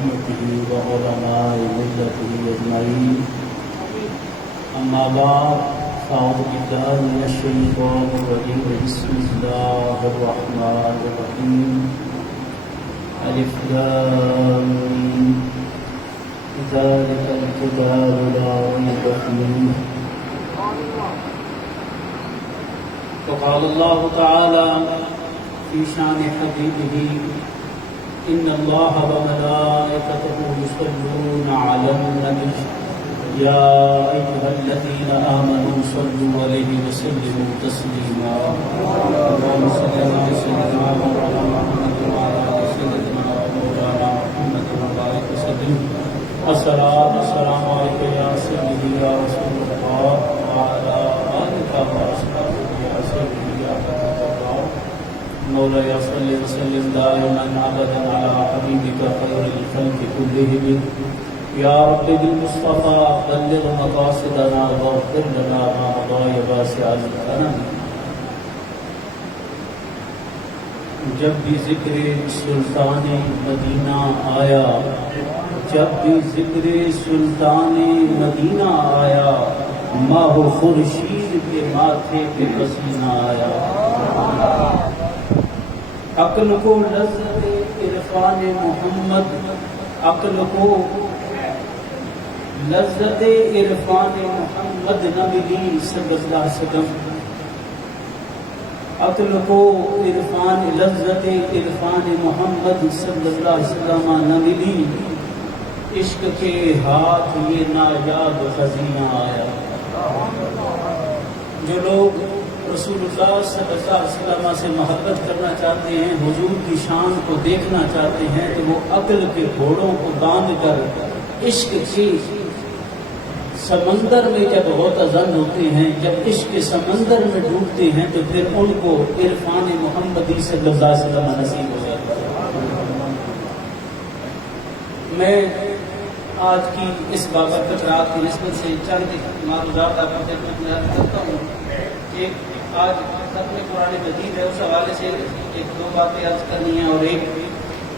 أمته وعلماء ملته أجمعين. أما بعد فأعوذ بالله من الشيطان الرجيم. بسم الله الرحمن الرحيم. ألف لام ميم. ذلك الكتاب لا ريب فيه. وقال الله تعالى في شان حبيبه إن الله وملائكته يصلون على النبي يا أيها الذين آمنوا صلوا عليه وسلموا تسليما. اللهم صل على سيدنا محمد وعلى آل سيدنا مولانا محمد وبارك وسلم. الصلاة والسلام عليك يا سيدي يا رسول الله وعلى آلك وأصحابك يا سيدي يا حبيب الله. مولاي صل وسلم دائما أبدا على حبيبك خير الخلق كلهم. يا رب بالمصطفى بلغ مقاصدنا واغفر لنا ما مضى يا واسع الكرم. جب بھی ذکر سلطان مدینہ آیا، جب بھی ذکر سلطان مدینہ آیا، ماہ خورشید کے ماتھے پہ پسینہ آیا. عقل کو لذت عرفان محمد، عقل کو لذت عرفان محمد نہ ملی صلی اللہ علیہ وسلم. عقل کو عرفان لذت عرفان محمد صلی اللہ علیہ وسلم نہ ملی، عشق کے ہاتھ یہ نایاب خزینہ آیا. جو لوگ رسول اللہ صلی اللہ علیہ وسلم سے محبت کرنا چاہتے ہیں، حضور کی شان کو دیکھنا چاہتے ہیں، تو وہ عقل کے گھوڑوں کو باندھ کر عشق کی سمندر میں جب غوطہ-زن ہوتے ہیں، جب عشق کے سمندر میں ڈوبتے ہیں، تو پھر ان کو عرفان محمدی صلی اللہ علیہ وسلم نصیب ہو جاتا ہے. میں آج کی اس بابرکت رات کی نسبت سے چند معلومات آپ کو کرتا ہوں. ایک آج ختم قرآن مجید ہے، اس حوالے سے ایک دو باتیں عرض کرنی ہیں، اور ایک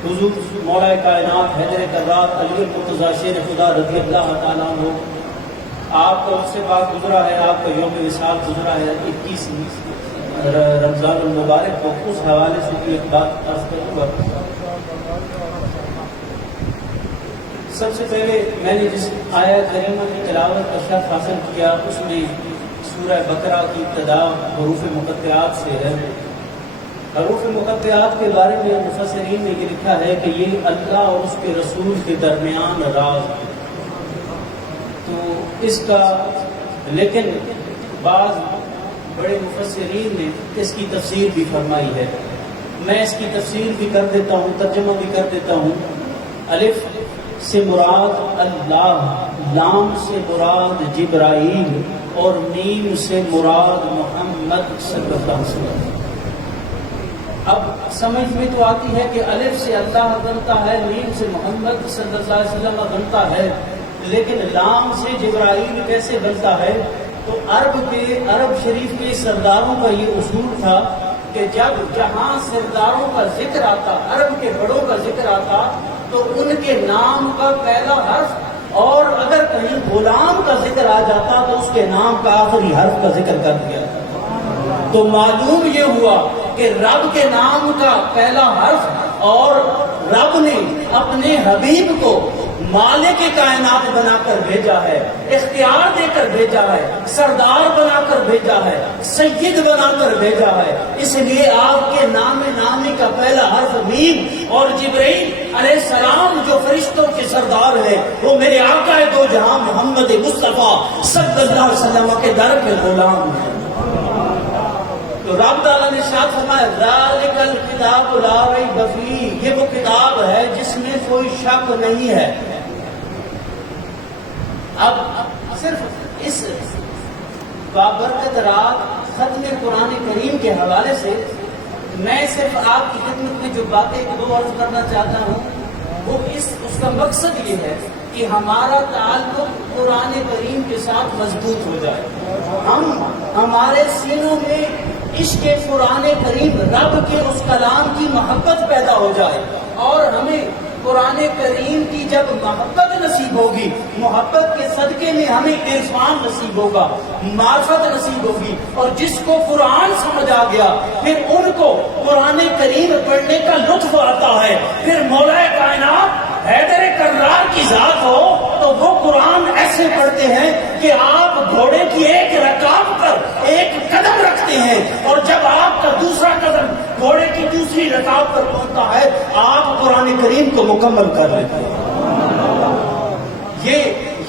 حضور مولا کائنات حیدر کرات علی المرتضیٰ شیر خدا رضی اللہ تعالیٰ عنہ، آپ کا اس سے بات گزرا ہے، آپ کا یوم وصال گزرا ہے 21 رمضان المبارک کو. اس حوالے سے بھی ایک بات عرض کروں گا. سب سے پہلے میں نے جس آیت کریمہ کی تلاوت کا شرف حاصل کیا، اس میں سورہ بقرہ کی ابتدا حروف مقطعات سے ہے. حروف مقطعات کے بارے میں مفسرین نے یہ لکھا ہے کہ یہ اللہ اور اس کے رسول کے درمیان راز ہے. تو اس کا لیکن بعض بڑے مفسرین نے اس کی تفسیر بھی فرمائی ہے. میں اس کی تفسیر بھی کر دیتا ہوں، ترجمہ بھی کر دیتا ہوں. الف سے مراد اللہ، لام سے مراد جبرائیل، اور میم سے مراد محمد صلی اللہ علیہ وسلم. اب سمجھ میں تو آتی ہے کہ الف سے اللہ بنتا ہے، میم سے محمد صلی اللہ علیہ وسلم بنتا ہے، لیکن لام سے جبرائیل کیسے بنتا ہے؟ تو عرب شریف کے سرداروں کا یہ اصول تھا کہ جب جہاں سرداروں کا ذکر آتا، عرب کے بڑوں کا ذکر آتا، تو ان کے نام کا پہلا حرف، اور اگر کہیں غلام کا ذکر آ جاتا تو اس کے نام کا آخری حرف کا ذکر کر دیا. تو معلوم یہ ہوا کہ رب کے نام کا پہلا حرف، اور رب نے اپنے حبیب کو مالک کائنات بنا کر بھیجا ہے، اختیار دے کر بھیجا ہے، سردار بنا کر بھیجا ہے، سید بنا کر بھیجا ہے. اس لیے آپ کے نام نامی کا پہلا حرف میم، اور جبرائیل علیہ السلام جو فرشتوں کے سردار ہیں، وہ میرے آقا دو جہاں محمد مصطفیٰ صلی اللہ علیہ وسلم کے در کے غلام ہیں. تو رب تعالیٰ نے ارشاد فرمایا ذالک الکتاب لا ریب فیہ، یہ وہ کتاب ہے جس میں کوئی شک نہیں ہے. اب صرف اس بابرکت رات ختم قرآن کریم کے حوالے سے میں صرف آپ کی خدمت میں جو باتیں دو عرض کرنا چاہتا ہوں، وہ اس کا مقصد یہ ہے کہ ہمارا تعلق قرآن کریم کے ساتھ مضبوط ہو جائے. ہمارے سینوں میں عشق قرآن کریم، رب کے اس کلام کی محبت پیدا ہو جائے، اور ہمیں قرآن کریم کی جب محبت نصیب ہوگی، محبت کے صدقے میں ہمیں عرفان نصیب ہوگا، معرفت نصیب ہوگی، اور جس کو قرآن سمجھ آ گیا پھر ان کو قرآن کریم پڑھنے کا لطف آتا ہے۔ پھر مولا کائنات حیدر کرار کی ذات ہو تو وہ قرآن ایسے پڑھتے ہیں کہ آپ گھوڑے کی ایک رکاب پر ایک قدم رکھتے ہیں، اور جب آپ کا دوسرا قدم گھوڑے کی دوسری رکاب پر پہنچتا ہے آپ قرآن کریم کو مکمل کر لیتے ہیں۔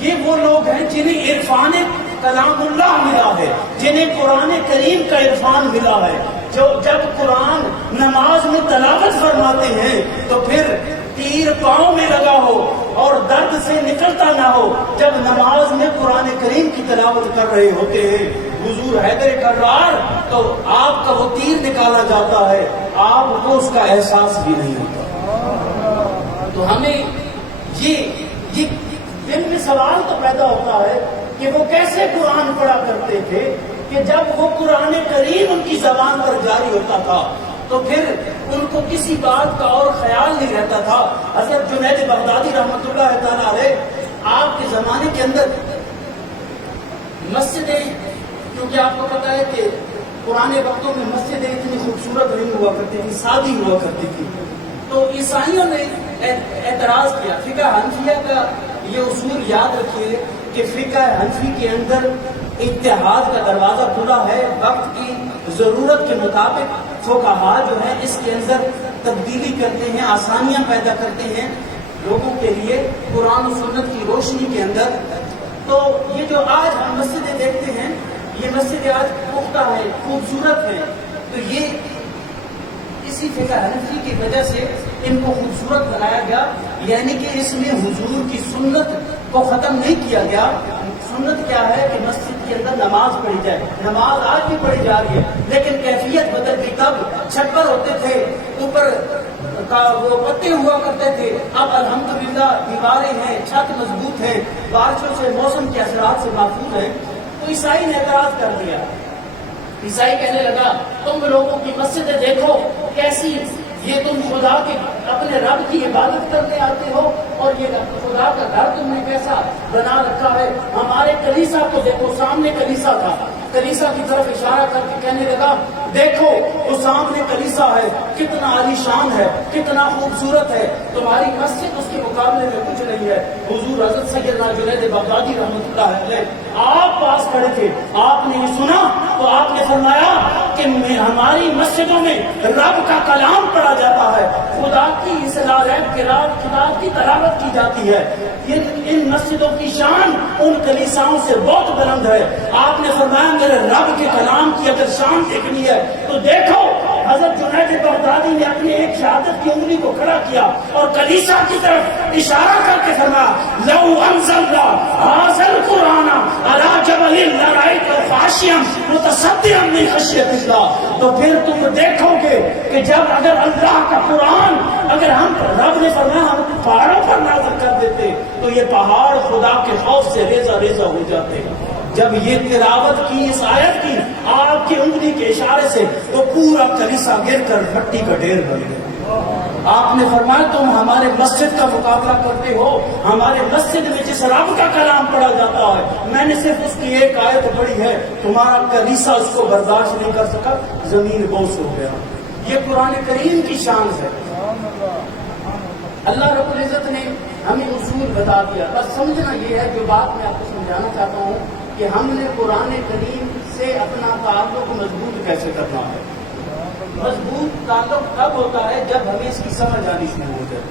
یہ وہ لوگ ہیں جنہیں عرفان کلام اللہ ملا ہے، جنہیں قرآن کریم کا عرفان ملا ہے، جو جب قرآن نماز میں تلاوت فرماتے ہیں تو پھر تیر پاؤں میں لگا ہو اور درد سے نکلتا نہ ہو، جب نماز میں قرآن کریم کی تلاوت کر رہے ہوتے ہیں حضور حیدر کرار، تو آپ کا وہ تیر نکالا جاتا ہے، آپ کو اس کا احساس بھی نہیں ہوتا۔ تو ہمیں یہ دل میں سوال تو پیدا ہوتا ہے کہ وہ کیسے قرآن پڑھا کرتے تھے کہ جب وہ قرآن کریم ان کی زبان پر جاری ہوتا تھا تو پھر ان کو کسی بات کا اور خیال نہیں رہتا تھا۔ حضرت جنید بغدادی رحمۃ اللہ تعالیٰ علیہ، آپ کے زمانے کے اندر مسجدیں، کیونکہ آپ کو پتا ہے کہ پرانے وقتوں میں مسجدیں اتنی خوبصورت نہیں ہوا کرتی تھی، سادی ہوا کرتی تھی، تو عیسائیوں نے اعتراض کیا۔ فقہ حنفیہ کا یہ اصول یاد رکھیے کہ فقہ حنفی کے اندر اتحاد کا دروازہ کھلا ہے، وقت کی ضرورت کے مطابق فقہا جو ہے اس کے اندر تبدیلی کرتے ہیں، آسانیاں پیدا کرتے ہیں لوگوں کے لیے قرآن و سنت کی روشنی کے اندر۔ تو یہ جو آج ہم مسجدیں دیکھتے ہیں، یہ مسجدیں آج پختہ ہے، خوبصورت ہے، تو یہ اسی فقہ حنفی کی وجہ سے ان کو خوبصورت بنایا گیا، یعنی کہ اس میں حضور کی سنت کو ختم نہیں کیا گیا۔ سنت کیا ہے کہ مسجد کے اندر نماز پڑھی جائے، نماز آج بھی پڑھی جا رہی ہے، لیکن کیفیت بدل گئی۔ تب چھپر ہوتے تھے، اوپر کا وہ پتے ہوا کرتے تھے، اب الحمدللہ دیواریں ہیں، چھت مضبوط ہے، بارشوں سے، موسم کے اثرات سے محفوظ ہے۔ تو عیسائی نے اعتراض کر دیا، عیسائی کہنے لگا تم لوگوں کی مسجدیں دیکھو کیسی، یہ تم خدا کے اپنے رب کی عبادت کرنے آتے ہو اور یہ خدا کا گھر تم نے کیسا بنا رکھا ہے۔ ہمارے کلیسا کو دیکھو، سامنے کلیسا تھا، کلیسا کی طرف اشارہ کر کے کہنے لگا دیکھو وہ سامنے کلیسا ہے، کتنا عالی شان ہے، کتنا خوبصورت ہے، تمہاری مسجد اس کے مقابلے میں کچھ نہیں ہے۔ حضور حضرت سیدنا جنید بغدادی رحمۃ اللہ علیہ آپ پاس کھڑے تھے، آپ نے یہ سنا تو آپ نے فرمایا کہ ہماری مسجدوں میں رب کا کلام پڑھا جاتا ہے، خدا کی اصلاح کتاب کی تلاوت کی جاتی ہے، ان مسجدوں کی شان ان کلیساؤں سے بہت بلند ہے۔ آپ نے فرمایا میرے رب کے کلام کی اگر شان دیکھنی ہے تو دیکھو، حضرت جنید بغدادی نے اپنی ایک شہادت کی انگلی کو کھڑا کیا اور کلیسا کی طرف اشارہ کر کے فرمایا لو انزلنا ھذا القرآن علی جبل لرأیتہ خاشعا متصدعا من خشیۃ اللہ۔ تو پھر تم دیکھو گے کہ جب اگر اللہ کا قرآن، اگر ہم رب نے فرمایا ہم پہاڑوں پر نازل کر دیتے تو یہ پہاڑ خدا کے خوف سے ریزہ ریزہ ہو جاتے ہیں۔ جب یہ تلاوت کی اس آیت کی آپ کی انگلی کے اشارے سے تو پورا کلیسا گر کر مٹی کا ڈھیر بن گیا۔ آپ نے فرمایا تم ہمارے مسجد کا مقابلہ کرتے ہو، ہمارے مسجد میں جس رب کا کلام پڑھا جاتا ہے میں نے صرف اس کی ایک آیت پڑھی ہے، تمہارا کلیسا اس کو برداشت نہیں کر سکا، زمین بوس ہو گیا۔ یہ قرآن کریم کی شان ہے۔ اللہ رب العزت نے ہمیں اصول بتا دیا، بس سمجھنا یہ ہے جو بات میں آپ کو سمجھانا چاہتا ہوں کہ ہم نے قرآن کریم سے اپنا تعلق مضبوط کیسے کرنا ہے۔ مضبوط تعلق تب ہوتا ہے جب ہمیں اس کی سمجھ آنی شروع ہو جائے۔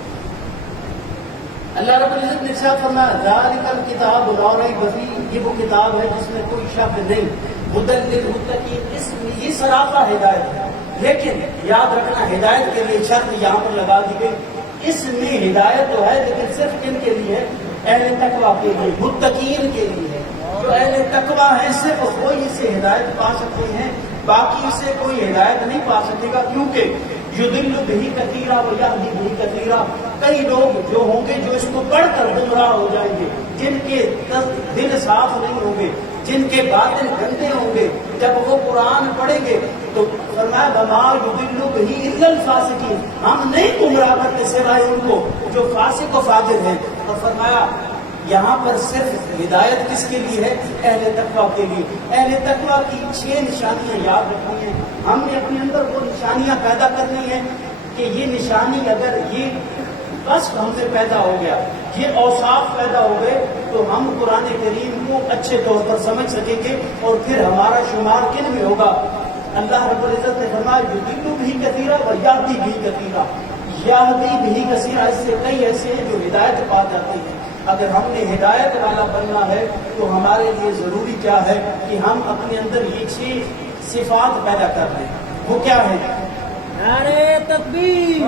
اللہ رب العزت نے ارشاد فرمایا ذالک الکتاب لا ریب فیہ، یہ وہ کتاب ہے جس میں کوئی شک نہیں، ھدی للمتقین، اس میں یہ سراپا ہدایت ہے۔ لیکن یاد رکھنا ہدایت کے لیے شرط یہاں پر لگا دی گئی، اس میں ہدایت تو ہے لیکن صرف کن کے لیے؟ اہل تقویٰ کے لیے، متقین کے لیے ہے۔ جو اہل تقویٰ ہیں صرف وہی سے ہدایت پا سکتے ہیں، باقی سے کوئی ہدایت نہیں پا سکے گا، کیونکہ یضل بہ کثیرا ویہدی بہ کثیرا، کئی لوگ جو ہوں گے جو اس کو پڑھ کر گمراہ ہو جائیں گے، جن کے دل صاف نہیں ہوں گے، جن کے باطن گندے ہوں گے، جب وہ قرآن پڑھیں گے تو فرمایا وما یضل بہ الا الفاسقین، ہم نہیں گمراہ کرتے سوائے ان کو جو فاسق و فاجر ہیں. اور فرمایا یہاں پر صرف ہدایت کس کے لیے ہے؟ اہل تقویٰ کے لیے. اہل تقویٰ کی 6 نشانیاں یاد رکھنی ہیں. ہم نے اپنے اندر وہ نشانیاں پیدا کرنی ہیں کہ یہ نشانی اگر یہ بس ہم سے پیدا ہو گیا، یہ اوصاف پیدا ہو گئے تو ہم قرآن کریم کو اچھے طور پر سمجھ سکیں گے اور پھر ہمارا شمار کن میں ہوگا. اللہ رب العزت نے فرمایا یضل بہ کثیرا ویہدی بہ کثیرا، یہدی بہ کثیرا، اس سے کئی ایسے ہیں جو ہدایت پا جاتے ہیں. اگر ہم نے ہدایت والا بننا ہے تو ہمارے لیے ضروری کیا ہے کہ ہم اپنے اندر یہ 6 صفات پیدا کر لیں. وہ کیا ہے؟ نعرہ تکبیر،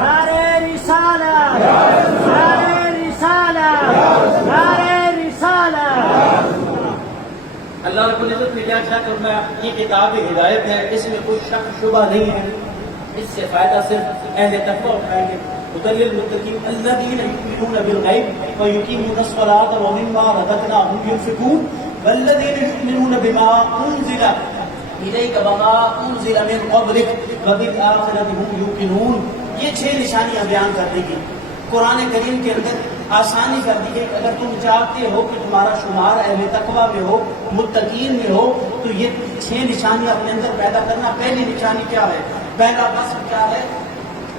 نعرہ رسالہ، نعرہ رسالہ، نعرہ رسالہ. اللہ رب العزت نے کیا فرمایا؟ یہ کتاب ہدایت ہے، اس میں کوئی شک شبہ نہیں ہے، اس سے فائدہ صرف اہل تقویٰ اٹھائیں گے. هدى للمتقين الذين يؤمنون بالغيب ويقيمون الصلاة ومما رزقناهم ينفقون والذين يؤمنون بما أنزل إليك وما أنزل من قبلك وبالآخرة هم يوقنون. یہ 6 نشانیاں بیان کر دی گئی قرآن کریم کے اندر. آسانی کر دی ہے. اگر تم چاہتے ہو کہ تمہارا شمار اہل تقویٰ میں ہو، متقین میں ہو، تو یہ 6 نشانیاں اپنے اندر پیدا کرنا. پہلی نشانی کیا ہے؟ پہلا وصف کیا ہے؟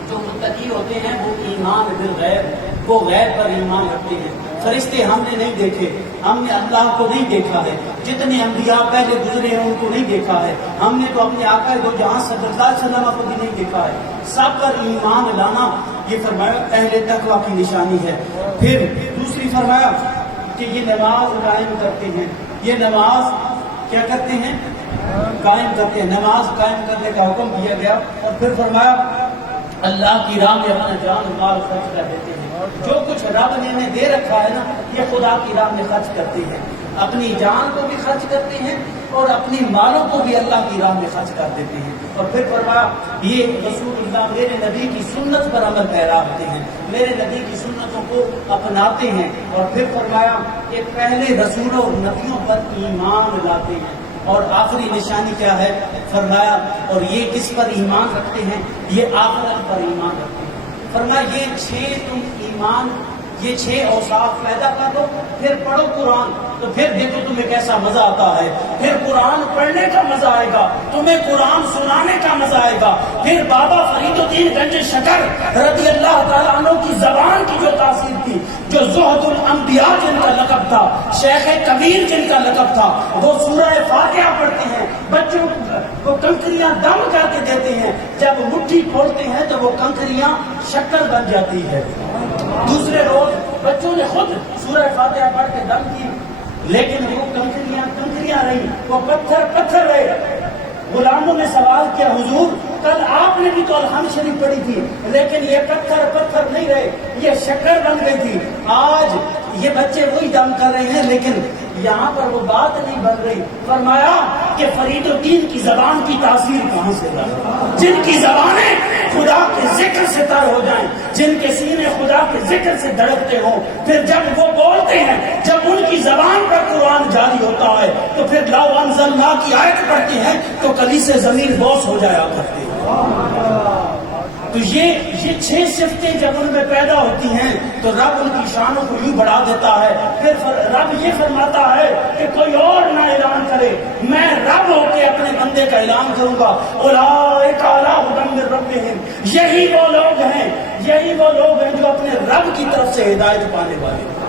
جو متقی ہوتے ہیں وہ ایمان بالغیب، وہ غیب پر ایمان رکھتے ہیں. فرشتے ہم نے نہیں دیکھے، ہم نے اللہ کو نہیں دیکھا ہے. جتنے انبیاء پہلے گزرے ہیں ان کو نہیں دیکھا ہے. ہم نے تو اپنے آقا کو جہاں صلی اللہ علیہ وسلم کو بھی نہیں دیکھا ہے. سب پر ایمان لانا یہ فرمایا اہل تقویٰ کی نشانی ہے. پھر دوسری فرمایا کہ یہ نماز قائم کرتے ہیں. یہ نماز کیا کرتے ہیں؟ قائم کرتے ہیں. نماز قائم کرنے کا حکم دیا گیا. اور پھر فرمایا اللہ کی راہ میں اپنا جان مال خرچ کر دیتے ہیں. جو کچھ رب نے انہیں دے رکھا ہے نا، یہ خدا کی راہ میں خرچ کرتے ہیں. اپنی جان کو بھی خرچ کرتے ہیں اور اپنی مالوں کو بھی اللہ کی راہ میں خرچ کر دیتے ہیں. اور پھر فرمایا یہ رسول اللہ میرے نبی کی سنت پر عمل پیرا ہوتے ہیں، میرے نبی کی سنتوں کو اپناتے ہیں. اور پھر فرمایا کہ پہلے رسولوں اور نبیوں پر ایمان لاتے ہیں. اور آخری نشانی کیا ہے؟ فرمایا اور یہ کس پر ایمان رکھتے ہیں؟ یہ آخرت پر ایمان رکھتے ہیں. فرمایا یہ 6 تم ایمان، یہ 6 اوصاف پیدا کر دو، پھر پڑھو قرآن تو پھر دیکھو تمہیں کیسا مزہ آتا ہے. پھر قرآن پڑھنے کا مزہ آئے گا، تمہیں قرآن سنانے کا مزہ آئے گا. پھر بابا فرید الدین گنج شکر رضی اللہ تعالیٰ عنہ کی زبان کی جو تاثیر تھی، جو زہد الانبیاء جن کا لقب تھا، شیخ کبیر جن کا لقب تھا، وہ سورہ فاتحہ پڑھتے ہیں، بچوں کو کنکریاں دم کر کے دیتے ہیں. جب مٹھی کھولتے ہیں تو وہ کنکریاں شکر بن جاتی ہے. دوسرے روز بچوں نے خود سورہ فاتحہ پڑھ کے دم کی، لیکن وہ کنکریاں رہی، وہ پتھر رہے. غلاموں نے سوال کیا حضور کل آپ نے بھی تو الحمد شریف پڑھی تھی، لیکن یہ پتھر نہیں رہے، یہ شکر بن گئی تھی. آج یہ بچے وہی دم کر رہے ہیں لیکن یہاں پر وہ بات نہیں بن رہی. فرمایا کہ فرید الدین کی زبان کی تاثیر کہاں سے رہی؟ جن کی زبانیں خدا کے ذکر سے تر ہو جائیں، جن کے سینے خدا کے ذکر سے دھڑکتے ہوں، پھر جب وہ بولتے ہیں، جب ان کی زبان پر قرآن جاری ہوتا ہے تو پھر لو انزلنا کی آیت پڑھتے ہیں تو کلی سے زمین بوس ہو جایا کرتے ہیں. تو یہ 6 صفتیں جب ان میں پیدا ہوتی ہیں تو رب ان کی شانوں کو یوں بڑھا دیتا ہے. پھر رب یہ فرماتا ہے کہ کوئی اور نہ اعلان کرے، میں رب ہو کے اپنے بندے کا اعلان کروں گا. اولئک علی ھدی من ربہم، یہی وہ لوگ ہیں جو اپنے رب کی طرف سے ہدایت پانے والے ہیں.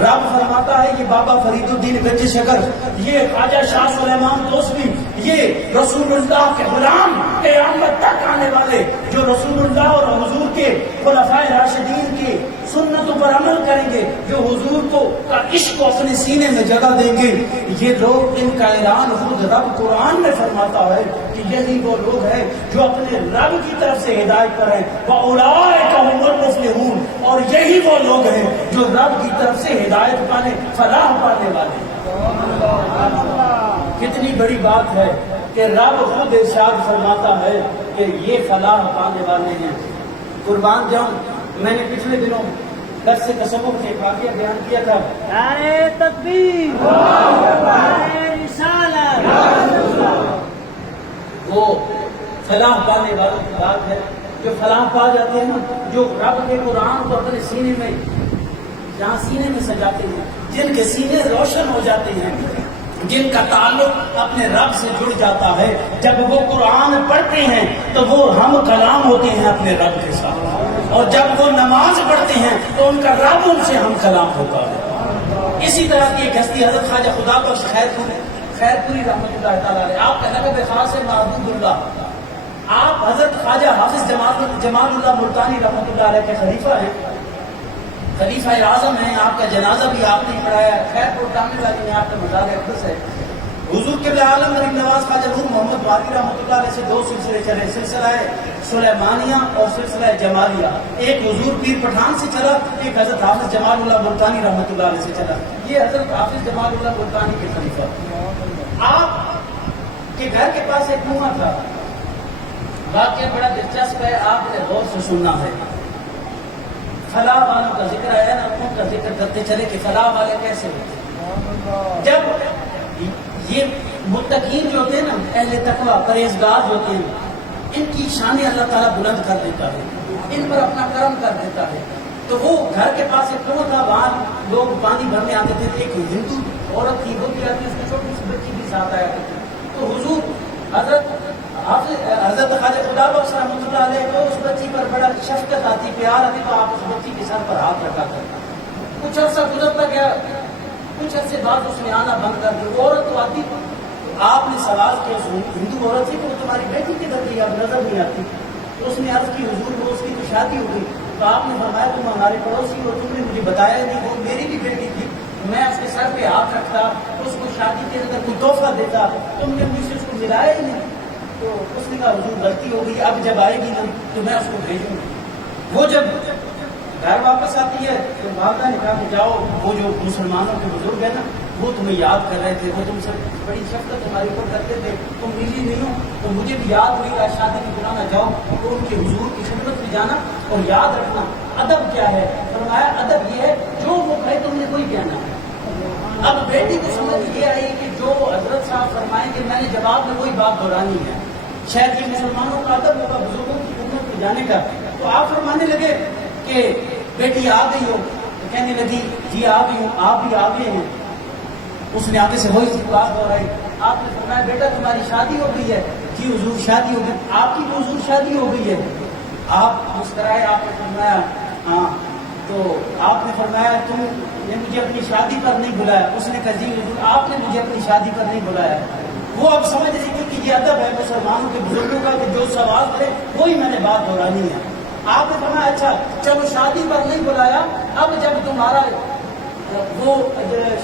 رب فرماتا ہے یہ بابا فرید الدین گنج شکر، یہ خواجہ شاہ سلیمان توسوی، یہ رسول اللہ کے غلام قیامت تک آنے والے جو رسول اللہ اور حضور کے خلفائے راشدین کی سنتوں پر عمل کریں گے، جو حضور کو کا عشق کو اپنے سینے میں جگہ دیں گے. یہ لوگ، ان کا اعلان خود رب قرآن میں فرماتا ہے کہ یہی وہ لوگ ہیں جو اپنے رب کی طرف سے ہدایت پر ہیں. وَأُولَٰئِکَ هُمُ الْمُفْلِحُونَ، اور یہی وہ لوگ ہیں جو رب کی طرف سے ہدایت پانے، فلاح پانے والے ہیں. کتنی بڑی بات ہے کہ رب خود ارشاد فرماتا ہے کہ یہ فلاح پانے والے ہیں. قربان جاؤں، میں نے پچھلے دنوں درس تصوف کے واقعہ بیان کیا تھا. نعرہ تکبیر، نعرہ رسالہ، وہ فلاح پانے والوں کی بات ہے جو فلاح پا جاتے ہیں نا، جو رب کے قرآن کو اپنے سینے میں، جہاں سینے میں سجاتے ہیں، جن کے سینے روشن ہو جاتے ہیں، جن کا تعلق اپنے رب سے جڑ جاتا ہے، جب وہ قرآن پڑھتے ہیں تو وہ ہم کلام ہوتے ہیں اپنے رب کے ساتھ، اور جب وہ نماز پڑھتے ہیں تو ان کا رب ان سے ہم کلام ہوتا ہے۔ اسی طرح کی ایک ہستی حضرت خواجہ خدا بخش خیرپوری رحمۃ اللہ تعالیٰ علیہ، آپ کا لقب خاص ہے محبوب اللہ۔ آپ حضرت خواجہ حافظ جمال اللہ ملتانی رحمۃ اللہ علیہ کے خلیفہ ہیں، خلیفہ اعظم ہیں۔ آپ کا جنازہ بھی آپ نے پڑھایا، خیرپور ٹامے والی میں آپ کا مزار اقدس ہے۔ حضور قبلہ عالم غریب نواز خواجہ نور محمد واری رحمۃ اللہ علیہ سے 2 سلسلے چلے، سلسلہ سلیمانیہ اور سلسلہ جمالیہ۔ ایک حضور پیر پٹھان سے چلا، ایک حضرت حافظ جمال اللہ ملتانی رحمۃ اللہ علیہ سے چلا۔ یہ حضرت حافظ جمال اللہ ملتانی کے خلیفہ۔ آپ کے گھر کے پاس ایک کنواں تھا، واقعہ بڑا دلچسپ ہے، آپ نے غور سے سننا ہے۔ فلاح والوں کا ذکر آیا نا، ان کا ذکر کرتے چلے کہ فلاح والے کیسے ہوتے۔ جب یہ متقین جو ہوتے ہیں نا، اہل تقوی پرہیزگار جو ہوتے ہیں، ان کی شان اللہ تعالیٰ بلند کر دیتا ہے، ان پر اپنا کرم کر دیتا ہے۔ تو وہ گھر کے پاس ایک کنواں تھا، وہاں لوگ پانی بھرنے آتے تھے۔ ایک ہندو عورت تھی، وہ بھی آتی، اس کی چھوٹی سی بچی بھی ساتھ آیا کرتی۔ تو حضور حضرت خواجہ خدا بخش رحمۃ اللہ علیہ کو اس بچی پر بڑا شفقت آتی، پیار آتی، تو آپ اس بچی کے سر پر ہاتھ رکھا کرتے۔ کچھ عرصہ گزرتا گیا، کچھ عرصے بعد اس نے آنا بند کر دیا۔ وہ عورت تو آتی، آپ نے سوال کیا اس ہندو عورت سے کہ وہ تمہاری بیٹی کدھر گئی، اب نظر نہیں آتی۔ تو اس نے عرض کی حضور وہ اس کی تو شادی ہو گئی۔ تو آپ نے فرمایا تم ہمارے پڑوسی ہو، تم نے مجھے بتایا نہیں، وہ میری بھی بیٹی تھی، میں اس کے سر پہ ہاتھ رکھتا، اس کو شادی کے اندر کوئی تحفہ دیتا، تم نے مجھ سے اس کو ملایا ہی نہیں۔ تو اس نے کہا حضور غلطی ہو گئی، اب جب آئے گی نا تو میں اس کو بھیجوں گی۔ وہ جب گھر واپس آتی ہے تو والدہ نے کہا کہ جاؤ، وہ جو مسلمانوں کے بزرگ ہیں نا، وہ تمہیں یاد کر رہے تھے، وہ تم سے بڑی شفقت تمہاری اوپر کرتے تھے، تم ملی نہیں ہو تو مجھے بھی یاد ہوئی، آج شادی میں بلانا جاؤ تو ان کے حضور کی خدمت میں جانا، اور یاد رکھنا ادب کیا ہے۔ فرمایا ادب یہ ہے جو وہ کہے تم نے کوئی کہنا۔ اب بیٹی کو سمجھ یہ آئی کہ جو حضرت صاحب فرمائیں کہ میں نے جواب میں کوئی بات دہرانی ہے، شاید یہ مسلمانوں کا ادب ہوگا بزرگوں کی خدمت میں جانے کا۔ تو آپ فرمانے لگے کہ بیٹی آ گئی ہو، تو کہنے لگی جی آ گئی ہوں، آپ بھی آ گئے ہیں۔ اس نے آگے سے وہی بات دہرائی۔ آپ نے فرمایا بیٹا تمہاری شادی ہو گئی ہے؟ جی حضور شادی ہو گئی۔ آپ کی تو حضور شادی ہو گئی ہے؟ آپ مسکرائے، آپ نے فرمایا ہاں۔ تو آپ نے فرمایا تم نے مجھے اپنی شادی پر نہیں بلایا؟ اس نے کہا جی حضور آپ نے مجھے اپنی شادی پر نہیں بلایا۔ وہ اب سمجھ رہی تھی کہ یہ ادب ہے مسلمانوں کے بزرگوں کا کہ جو سوال کرے وہی میں نے بات دہرانی ہے۔ آپ نے فرمایا اچھا چلو شادی پر نہیں بلایا، اب جب تمہارا وہ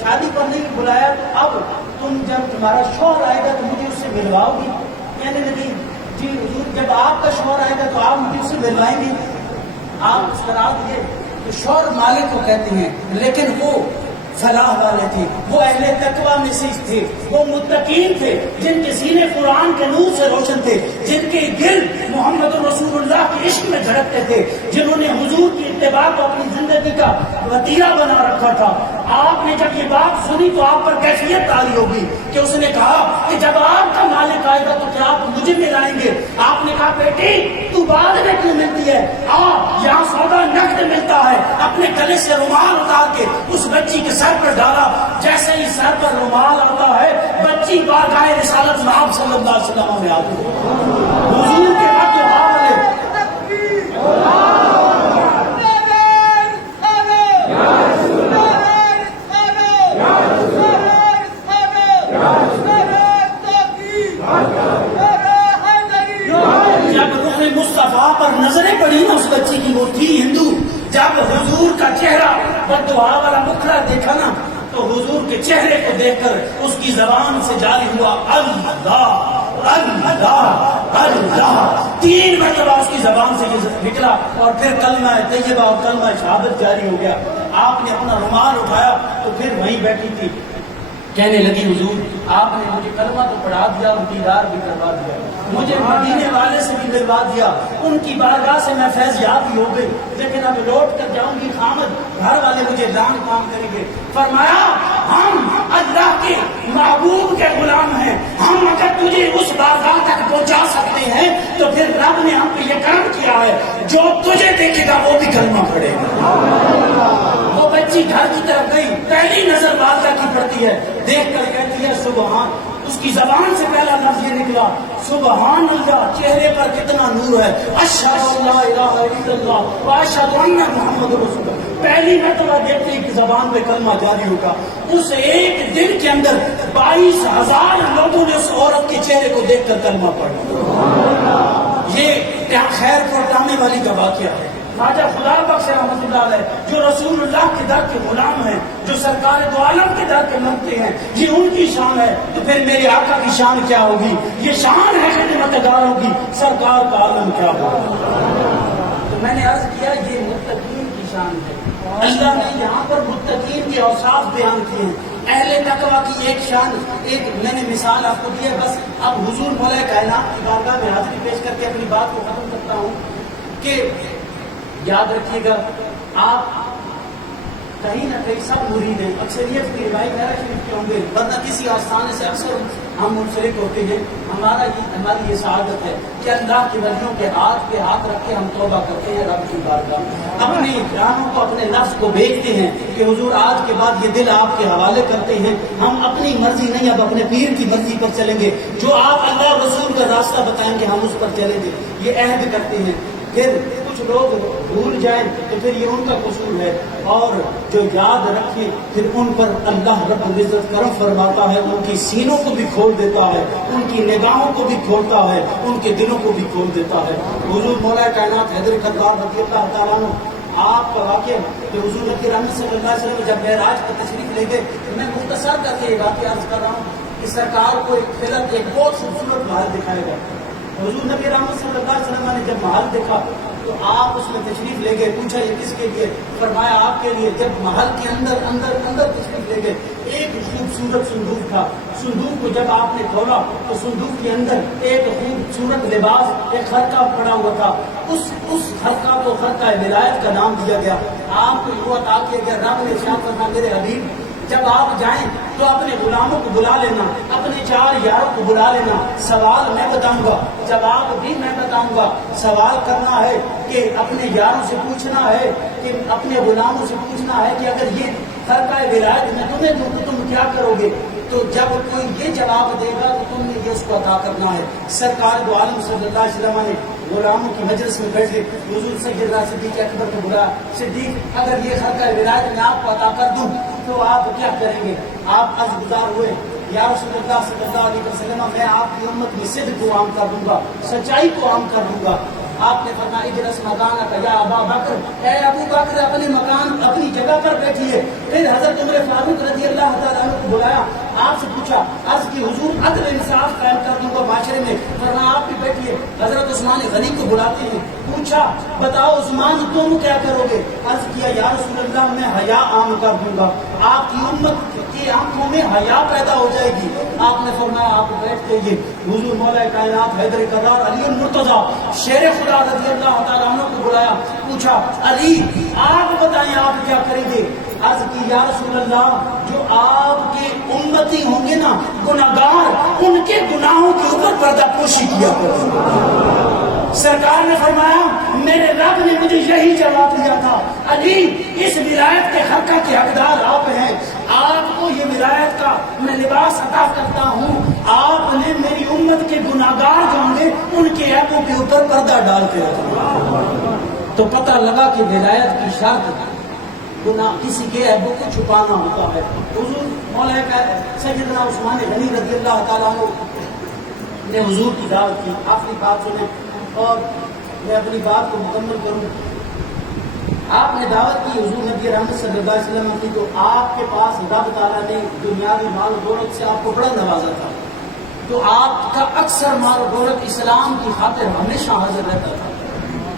شادی پر نہیں بلایا تو اب تم جب تمہارا شوہر آئے گا تو مجھے اس سے ملواؤ گی؟ کہنے لگی جی حضور جب آپ کا شوہر آئے گا تو آپ مجھے اس سے ملوائیں گے؟ آپ مسکرا دیے۔ تو شوہر مالک کو کہتے ہیں، لیکن وہ فلاح والے تھے، وہ اہل تقوی میں سے تھے، وہ متقین تھے جن کے سینے قرآن کے نور سے روشن تھے، جن کے دل محمد رسول اللہ کے عشق میں دھڑکتے تھے، جنہوں نے حضور کی اتباع کو اپنی زندگی کا وتیرہ بنا رکھا تھا۔ آپ نے جب یہ بات سنی تو آپ پر کیفیت تاری ہوگی کہ اس نے کہا کہ جب آپ کا مالک آئے گا تو کیا آپ مجھے ملائیں گے؟ آپ نے کہا بیٹی تو بعد میں کیوں ملتی ہے، یہاں سودا نقد ملتا ہے۔ اپنے گلے سے رومال اتار کے اس بچی کے سر پر ڈالا، جیسے ہی سر پر رومال آتا ہے بچی بارگاہ رسالت محمد صلی اللہ علیہ وسلم میں آتی ہے۔ حضور کے رد حوالے جب رخ مصطفیٰ پر نظریں پڑی نا اس بچی کی، وہ تھی ہندو، جب حضور کا چہرہ بددعا والا مکھڑا دیکھا نا تو حضور کے چہرے کو دیکھ کر اس کی زبان سے جاری ہوا اللہ اللہ اللہ، 3 مرتبہ اس کی زبان سے یہ نکلا، اور پھر کلمہ طیبہ اور کلمہ شہادت جاری ہو گیا۔ آپ نے اپنا رومال اٹھایا تو پھر وہیں بیٹھی تھی، کہنے لگی حضور آپ نے مجھے کلمہ تو پڑھا دیا اور دیدار بھی کروا دیا، مجھے مدینے والے سے بھی ملوا دیا، ان کی بارگاہ سے میں فیض یاب بھی ہو گئی، لیکن اب لوٹ کر جاؤں گی خامد، گھر والے مجھے لان کام کریں گے۔ فرمایا ہم اللہ کے محبوب کے غلام ہیں، ہم اگر تجھے اس بارگاہ تک پہنچا سکتے ہیں تو پھر رب نے ہم پہ یہ کرم کیا ہے، جو تجھے دیکھے گا وہ بھی کلمہ پڑھے گا۔ وہ بچی گھر کی طرف گئی، پہلی نظر والدہ کی پڑتی ہے، دیکھ کر کہتی ہے سبحان، اس کی زبان سے پہلا لفظ یہ نکلا سبحان اللہ، چہرے پر کتنا نور ہے، اشہد ان لا الہ الا اللہ واشہد ان محمد رسول اللہ۔ پہلی مرتبہ دیکھتے ہی کہ زبان پہ کلمہ جاری ہوگا، اس ایک دن کے اندر 22,000 لوگوں نے اس عورت کے چہرے کو دیکھ کر کلمہ پڑھا۔ یہ کیا خیر پرتانے والی کا واقعہ ہے۔ خواجہ خدا بخش رحمۃ اللہ علیہ جو رسول اللہ کے در کے غلام ہیں، جو سرکار دو عالم کے در کے منگتے ہیں، یہ ان کی شان ہے، تو پھر میرے آقا کی شان کیا ہوگی؟ یہ شان ہے خدمت گاروں کی، سرکار کا عالم کیا ہوگا؟ تو میں نے عرض کیا یہ متقین کی شان ہے۔ اللہ نے یہاں پر متقین کے اوصاف بیان کیے ہیں۔ اہل تقویٰ کی ایک شان، ایک میں نے مثال آپ کو دی ہے، بس اب حضور مولا کائنات کی بارگاہ میں حاضری پیش کر کے اپنی بات کو ختم کرتا ہوں کہ یاد رکھیے گا، آپ کہیں نہ کہیں سب مرید ہیں، اکثریت کی روایت میرا شریف کے ہوں گے، ورنہ کسی آستانے سے اکثر ہم منسلک ہوتے ہیں۔ ہماری یہ سعادت ہے کہ اللہ کے ولیوں کے ہاتھ پہ ہاتھ رکھ کے ہم توبہ کرتے ہیں، رب کی بارگاہ اپنی جانوں کو، اپنے نفس کو بیچتے ہیں کہ حضور آج کے بعد یہ دل آپ کے حوالے کرتے ہیں، ہم اپنی مرضی نہیں، اب اپنے پیر کی مرضی پر چلیں گے، جو آپ اللہ رسول کا راستہ بتائیں گے ہم اس پر چلیں گے، یہ عہد کرتے ہیں۔ پھر کچھ لوگ بھول جائیں تو پھر یہ ان کا قصور ہے، اور جو یاد رکھیں پھر ان پر اللہ رب العزت کرم فرماتا ہے، ان کی سینوں کو بھی کھول دیتا ہے، ان کی نگاہوں کو بھی کھولتا ہے، ان کے دلوں کو بھی کھول دیتا ہے۔ حضور مولا کائنات حیدر کرار رضی اللہ تعالیٰ عنہ، آپ کا واقعہ کہ حضور نبی رحمت صلی اللہ علیہ وسلم جب معراج پر تشریف لے گئے، میں مختصر کر کے یہ واقعہ عرض کر رہا ہوں کہ سرکار کو ایک فلم، ایک بہت خوبصورت محل دکھائے گا۔ حضور نبی رحمت صلی اللہ علیہ وسلم نے جب محل دیکھا تو آپ اس میں تشریف لے گئے، پوچھا یہ کس کے لیے؟ فرمایا آپ کے لیے۔ جب محل کے اندر تشریف لے گئے، ایک خوبصورت صندوق تھا، صندوق کو جب آپ نے کھولا تو صندوق کے اندر ایک خوبصورت لباس، ایک خرقہ پڑا ہوا تھا، اس خرقہ کو خرقہ ولایت کا نام دیا گیا۔ آپ کو یہ عطا کیا گیا، رب نے ارشاد فرمایا میرے حبیب جب آپ جائیں تو اپنے غلاموں کو بلا لینا، اپنے 4 یاروں کو بلا لینا، سوال میں بتاؤں گا، جواب بھی میں بتاؤں گا۔ سوال کرنا ہے کہ اپنے یاروں سے پوچھنا ہے، کہ اپنے غلاموں سے پوچھنا ہے کہ اگر یہ خرقہ ولایت میں تمہیں دوں تو تم کیا کرو گے؟ تو جب کوئی یہ جواب دے گا تو تم نے یہ اس کو عطا کرنا ہے۔ سرکار دو عالم صلی اللہ علیہ وسلم نے غلاموں کی مجلس میں بیٹھے، حضور سیدنا صدیق اکبر کو بلایا، صدیق اگر یہ خرقہ ولایت میں آپ کو عطا کر دوں تو آپ کیا کریں گے؟ آپ عرض گزار ہوئے، یا رسول اللہ صلی اللہ علیہ وسلم میں آپ کی امت میں صدق کو عام کر دوں گا، سچائی کو عام کر دوں گا۔ آپ نے فرمایا اجلس مکانک یا ابا بکر، اے ابو بکر اپنے مکان اپنی جگہ پر بیٹھیے۔ پھر حضرت عمر فاروق رضی اللہ تعالیٰ عنہ کو بلایا، آپ سے پوچھا، عرض کی حضور عدل انصاف قائم کر دوں گا معاشرے میں۔ فرمایا آپ بھی بیٹھیے۔ حضرت عثمان غنی کو بلاتے ہیں، پوچھا بتاؤ عثمان تم کیا کرو گے؟ عرض کیا یا رسول اللہ میں حیا عام کر دوں گا، آپ کی امت کی آنکھوں میں حیا پیدا ہو جائے گی۔ آپ نے فرمایا آپ بیٹھ جائیے۔ حضور مولا کائنات حیدر کرار علی المرتضیٰ شیر خدا رضی اللہ تعالیٰ عنہ کو بلایا، پوچھا علی آپ بتائیں آپ کیا کریں گے؟ عرض کی یا رسول اللہ جو آپ کے امتی ہوں گے نا گناہگار، ان کے گناہوں کے اوپر پردہ پوشی کیا کریں۔ سرکار نے فرمایا میرے رب نے مجھے یہی جواب دیا تھا، علی اس ولایت کے خرقہ کے حقدار آپ ہیں، آپ کو یہ ولایت کا میں لباس عطا کرتا ہوں، آپ نے میری امت کے گناہگار جو ہوں گے ان کے عیبوں کے اوپر پردہ ڈال کے رکھا۔ تو پتہ لگا کہ ولایت کی شرط گناہ کسی کے عیبوں کو چھپانا ہوتا ہے۔ حضور مولا سیدنا عثمان غنی رضی اللہ تعالیٰ عنہ نے حضور کی دعوت کی۔ آخری بات سنیں اور میں اپنی بات کو مکمل کروں۔ آپ نے دعوت کی حضور نبی رحمت صلی اللہ علیہ وسلم کی، تو آپ کے پاس رب تعالیٰ نے دنیاوی مال و دولت سے آپ کو بڑا نوازا تھا، تو آپ کا اکثر مال و دولت اسلام کی خاطر ہمیشہ حاضر رہتا تھا۔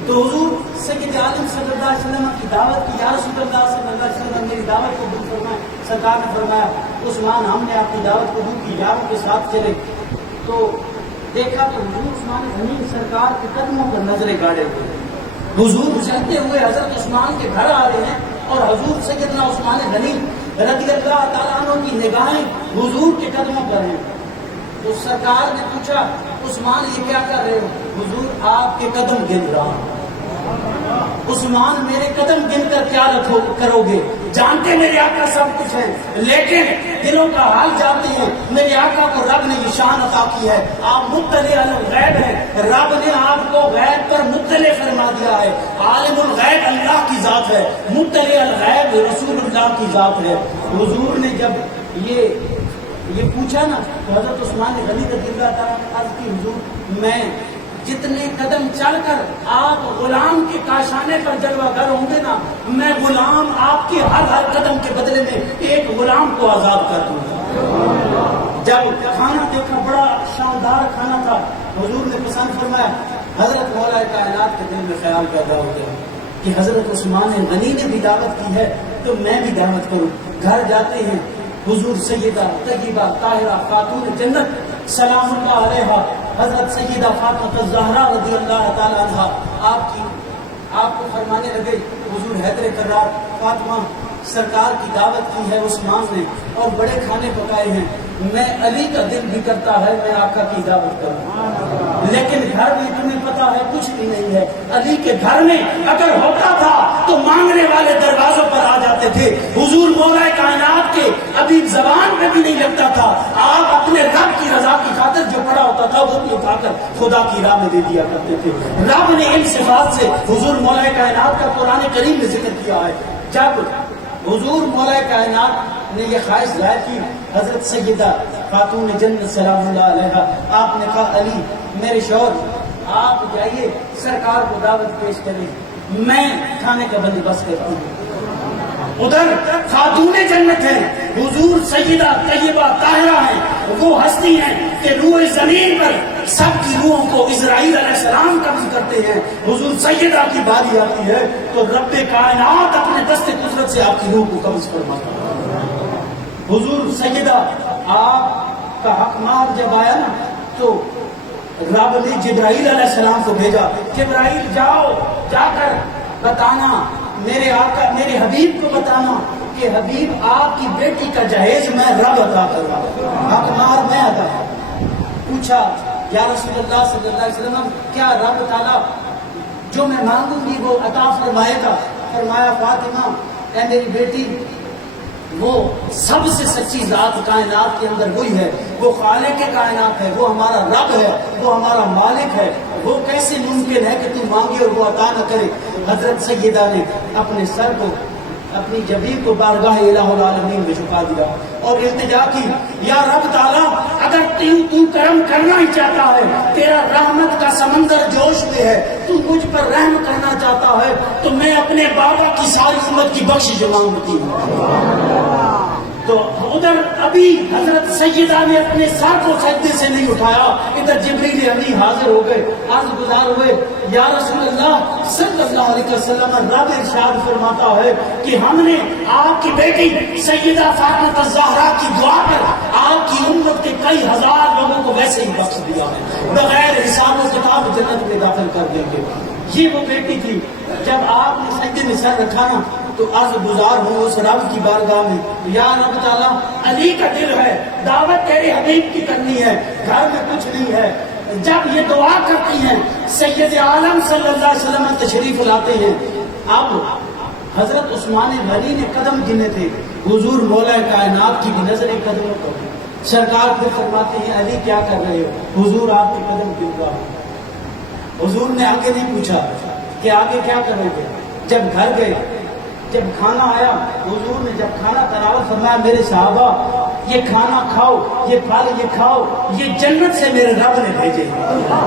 تو حضور سید عالم صلی اللہ علیہ وسلم کی دعوت کی، یا رسول اللہ صلی اللہ علیہ وسلم میری دعوت کو قبول فرمائیں۔ سرکار نے فرمایا عثمان ہم نے آپ کی دعوت قبول کی، یاروں کے ساتھ چلے تو دیکھا کہ حضور عثمان غنی سرکار کے قدموں پر نظریں گاڑے ہوئے، حضور چلتے ہوئے حضرت عثمان کے گھر آ رہے ہیں، اور حضور سیدنا عثمان غنی رضی اللہ تعالیٰ عنہ کی نگاہیں حضور کے قدموں پر ہیں. تو سرکار نے پوچھا عثمان یہ کیا کر رہے ہو؟ حضور آپ کے قدم گن رہا ہوں. عثمان میرے قدم گن کر کیا کرو گے؟ جانتے میرے آقا سب کچھ ہے، لیکن دلوں کا حال جانتے ہیں. میرے آقا کو رب نے یہ شان عطا کی ہے، آپ مطلع علی الغیب ہیں. رب نے آپ کو غیب پر مطلع فرما دیا ہے. عالم الغیب اللہ کی ذات ہے، مطلع الغیب رسول اللہ کی ذات ہے. حضور نے جب یہ پوچھا نا تو حضرت عثمان نے غنی رضی اللہ تعالیٰ عرض کی حضور میں جتنے قدم چل کر آپ غلام کے کاشانے پر جلوہ گر ہوں گے نا، میں غلام آپ کے ہر قدم کے بدلے میں ایک غلام کو آزاد کر دوں گا. جب کھانا دیکھا بڑا شاندار کھانا تھا، حضور نے پسند فرمایا. حضرت مولا کائنات کے دل میں خیال پیدا ہو گیا کہ حضرت عثمان غنی نے بھی دعوت کی ہے تو میں بھی دعوت کروں. گھر جاتے ہیں، حضور سیدہ طیبہ طاہرہ خاتون جنت سلام اللہ علیہا حضرت سیدہ فاطمہ الزہرا رضی اللہ تعالی عنہا آپ کو فرمانے لگے حضور حیدر کرار فاطمہ سرکار کی دعوت کی ہے عثمان نے اور بڑے کھانے پکائے ہیں. میں علی کا دل بھی کرتا ہے میں آقا کی دعوت کروں، لیکن گھر میں تمہیں پتا ہے کچھ بھی نہیں ہے. علی کے گھر میں اگر ہوتا تھا تو مانگنے والے دروازوں پر آ جاتے تھے. حضور مولا کائنات کے ابھی زبان پہ بھی نہیں لگتا تھا. آپ اپنے رب کی رضا کی خاطر جو پڑا ہوتا تھا وہ بھی اٹھا کر خدا کی راہ میں دے دیا کرتے تھے. رب نے ان صفات سے حضور مولا کائنات کا قرآن کریم میں ذکر کیا ہے. جب حضور مولا کائنات نے یہ خواہش ظاہر کی حضرت سیدہ خاتون جنت سلام اللہ علیہا، آپ نے کہا علی میرے شوہر آپ جائیے سرکار کو دعوت پیش کریں، میں کھانے کا بندوبست کرتی ہوں. ادھر خاتون جنت ہیں، حضور سیدہ طیبہ طاہرہ ہیں، وہ ہستی ہیں کہ روح زمین پر سب کی روحوں کو اسرائیل علیہ السلام قبض کرتے ہیں. حضور سیدہ کی باری آتی ہے تو رب کائنات اپنے دست قدرت سے آپ کی روح کو قبض فرماتا ہے. حضور سیدہ آپ کا حق مار جب آیا نا تو رب نے جبرائیل علیہ السلام کو بھیجا. جبرائیل جاؤ جا کر بتانا میرے آقا میرے حبیب کو بتانا کہ حبیب آپ کی بیٹی کا جہیز میں رب عطا کروں، حق مار میں ادا. پوچھا یا رسول اللہ صلی اللہ علیہ وسلم کیا رب تعالیٰ جو میں مانگوں گی وہ عطا فرمائے گا؟ فرمایا فاطمہ اے میری بیٹی وہ سب سے سچی ذات کائنات کے اندر وہی ہے، وہ خالق کائنات ہے، وہ ہمارا رب ہے، وہ ہمارا مالک ہے. وہ کیسے ممکن ہے کہ تم مانگے اور وہ عطا نہ کرے؟ حضرت سیدہ نے اپنے سر کو اپنی جبین کو بارگاہ الہ العالمین میں جھکا دیا اور التجا کی یا رب تعالیٰ اگر تو کرم کرنا ہی چاہتا ہے، تیرا رحمت کا سمندر جوش میں ہے، تو مجھ پر رحم کرنا چاہتا ہے تو میں اپنے بابا کی ساری امت کی بخشش مانگتی ہوں. تو ادھر ابھی حضرت سیدہ نے اپنے سر کو سجدے سے نہیں اٹھایا، ادھر جبریل امین حاضر ہو گئے، عرض گزار ہوئے یا رسول اللہ صلی اللہ علیہ وسلم رب ارشاد فرماتا ہے کہ ہم نے آپ کی بیٹی سیدہ فاطمہ الزہرا کی دعا پر آپ کی امت کے کئی ہزار لوگوں کو ویسے ہی بخش دیا ہے، بغیر حساب و کتاب جنت میں داخل کر دیں گے. یہ وہ بیٹی تھی. جب آپ نے سجدے میں سر رکھا نا تو عرض گزار ہوں اس رب کی بارگاہ میں یا رب تعالیٰ علی کا دل ہے، دعوت تیرے حبیب کی کرنی ہے، گھر میں کچھ نہیں ہے. جب یہ دعا کرتی ہیں سید عالم صلی اللہ علیہ وسلم تشریف لاتے ہیں. اب حضرت عثمان غنی نے قدم گنے تھے، حضور مولا کائنات کی بھی نظر قدموں پر. سرکار پھر فرماتے ہیں علی کیا کر رہے ہو؟ حضور آپ کے قدم گن رہا ہوں. حضور نے آگے نہیں پوچھا کہ آگے کیا کرو گے. جب گھر گئے، جب کھانا آیا، حضور نے جب کھانا تناول فرمایا میرے صحابہ یہ کھانا کھاؤ، یہ پھل یہ کھاؤ، یہ جنت سے میرے رب نے بھیجے.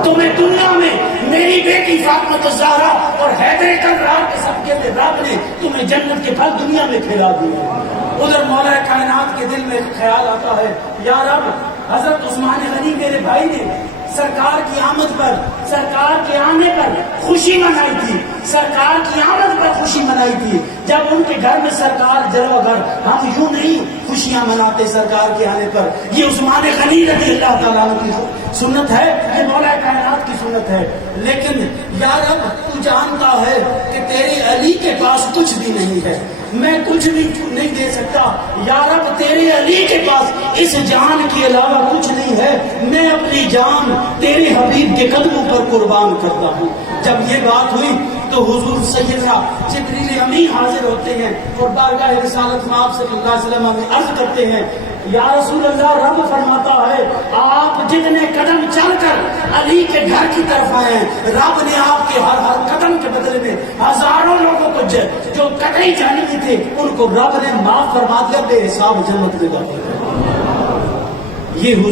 تمہیں دنیا میں میری بیٹی فاطمہ الزہرا اور حیدر کرار کے صدقے میں رب نے تمہیں جنت کے پھل دنیا میں کھلا دیے. ادھر مولا کائنات کے دل میں خیال آتا ہے یا رب حضرت عثمان غنی میرے بھائی نے سرکار کی آمد پر، سرکار کے آنے پر خوشی منائی تھی، سرکار کی آمد پر خوشی منائی تھی. جب ان کے گھر میں سرکار جلوہ گر، ہم یوں نہیں خوشیاں مناتے سرکار کے آنے پر. یہ عثمان غنی رضی اللہ تعالیٰ عنہ کی سنت ہے، یہ مولا کائنات کی سنت ہے. لیکن یا رب تو جانتا ہے کہ تیرے علی کے پاس کچھ بھی نہیں ہے، میں کچھ بھی نہیں دے سکتا. یا رب تیرے علی کے پاس اس جان کے علاوہ کچھ نہیں ہے، میں اپنی جان تیرے حبیب کے قدموں پر قربان کرتا ہوں. جب یہ بات ہوئی تو حضور سیدنا جبریل امین حاضر ہوتے ہیں اور بارگاہ رسالت میں آپ صلی اللہ علیہ وسلم میں عرض کرتے ہیں، یا رسول اللہ، رب فرماتا ہے آپ جتنے قدم چل کر علی کے گھر کی طرف آئے ہیں، رب نے آپ کے ہر قدم کے بدلے میں ہزاروں لوگوں کو جو قطعی جانبی تھے ان کو رب نے معاف فرما دیا، بے حساب جنت میں داخل کر دیا. یہ